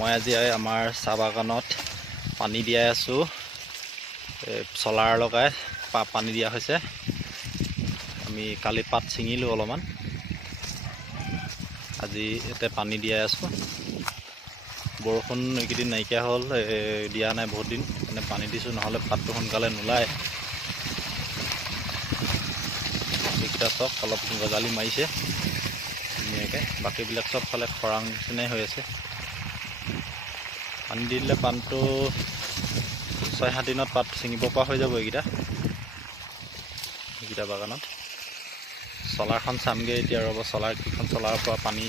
মই আজি আমাৰ চাহ বাগানত পানী দিয়াই আছোঁ। চলাৰ লগাই পানী দিয়া হৈছে। আমি কালি পাত ছিঙিলোঁ অলপমান, আজি ইয়াতে পানী দিয়াই আছোঁ। বৰষুণ এইকেইদিন নাইকিয়া হ'ল, দিয়া নাই বহুত দিন, মানে পানী দিছোঁ, নহ'লে পাতটো সোনকালে নোলায়। এইকেইটা চব অলপ গজালি মাৰিছে ধুনীয়াকৈ, বাকীবিলাক চব ফালে খৰাং নিচিনাই হৈ আছে। পানী দি দিলে পাণটো 6-7 দিনত পাত ছিঙিব পৰা হৈ যাব। এইকেইটা বাগানত চলাৰখন চামগৈ এতিয়া, ৰ'ব। কেইখন চলাৰৰ পৰা পানী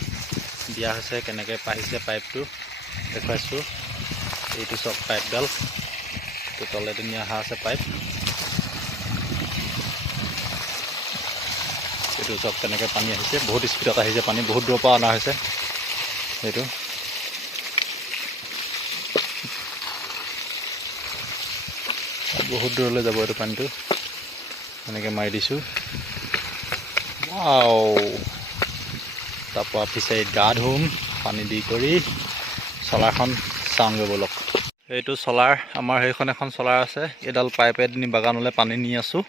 দিয়া হৈছে, কেনেকৈ আহিছে পাইপটো দেখুৱাইছোঁ। এইটো চব পাইপডাল, এইটো তলেদি নি অহা আছে পাইপ। এইটো চব কেনেকৈ পানী আহিছে, বহুত স্পীডত আহিছে পানী, বহুত দূৰৰ পৰা অনা হৈছে। এইটো বহুত দূৰলৈ যাব এইটো পানীটো, এনেকৈ মাৰি দিছোঁ। তাৰপৰা ফিচাৰীত গা ধুম, পানী দি কৰি চলাৰখন চাওঁগৈ ব'লক। এইটো চলাৰ, আমাৰ সেইখন এখন চলাৰ আছে। এইডাল পাইপেদি নি বাগানলৈ পানী নি আছোঁ,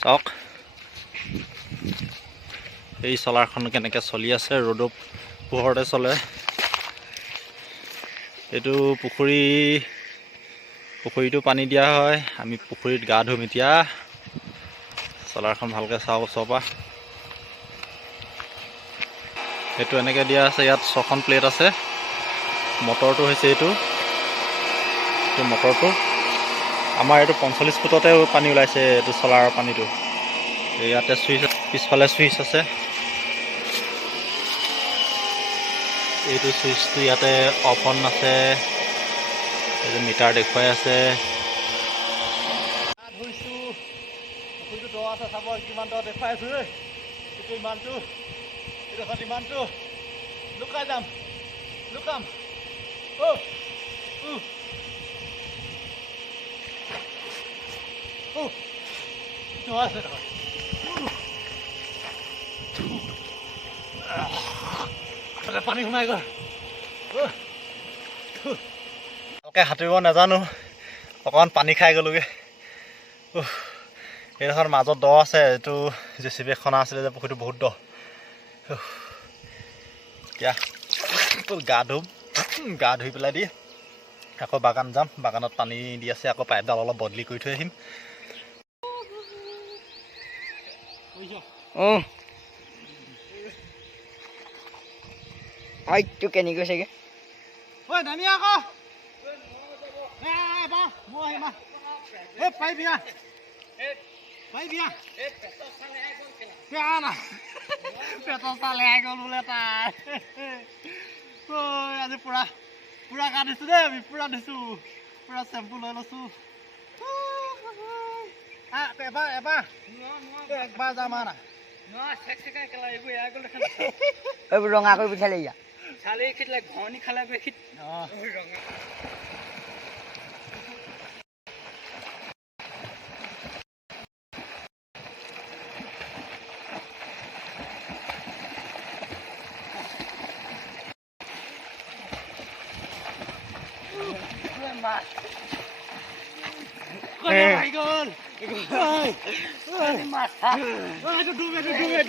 চাওক। এই চলাৰখন কেনেকৈ চলি আছে, ৰ'দৰ পোহৰতে চলে। এইটো পুখুৰীটো পানী দিয়া হয়, আমি পুখুৰীত গা ধুম এতিয়া। চলাৰখন ভালকৈ চাওঁ ওচৰৰ পৰা। সেইটো এনেকৈ দিয়া আছে, ইয়াত 6খন প্লেট আছে। মটৰটো হৈছে এইটো মটৰটো। আমাৰ এইটো 45 ফুটতে পানী ওলাইছে, এইটো চলাৰৰ পানীটো। ইয়াতে চুইচ, পিছফালে চুইচ আছে। এইটো চুইচটো ইয়াতে অফ অন আছে, এইটো মিটাৰ দেখুৱাই আছে। ধুইছোঁ, পুখুৰীটো দ আছে, চাব কিমান দ দেখুৱাই আছোঁ। এইটো ইমানটো, এইডোখৰত ইমানটো। লুকাই যাম, লুকাম। পানী সোমাই গ'ল। ভালকৈ সাঁতুৰিব নাজানো, অকণমান পানী খাই গ'লোগৈ। এইডোখৰ মাজত দ আছে, এইটো JCB খনা আছিলে যে, পুখুৰীটো বহুত দ। এতিয়া গা ধুই পেলাই দি আকৌ বাগান যাম। বাগানত পানী দি আছে, আকৌ পাইপডাল অলপ বদলি কৰি থৈ আহিম। হাইটটো কেনি গৈছেগে? নামি আকৌ আজি পুৰা গা ধুইছোঁ দেই, আমি পুৰা ধুইছোঁ, পুৰা চেম্পু লৈ লৈছোঁ। একবাৰ যাম আৰু এইবোৰ ৰঙা কৰি পঠিয়ালে ইয়াত। চালে খিতলে ঘনি খালে গৈ খিত ৰঙা মাছ ভাই গল মাছ এইটো ডুবে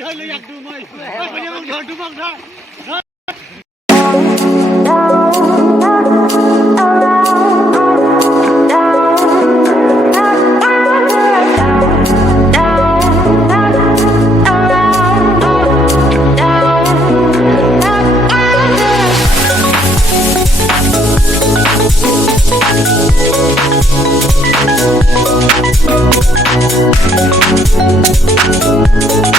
ধৰ লৈ যাক ডুব মই ধৰ ডুবক ধৰ। We'll be right back.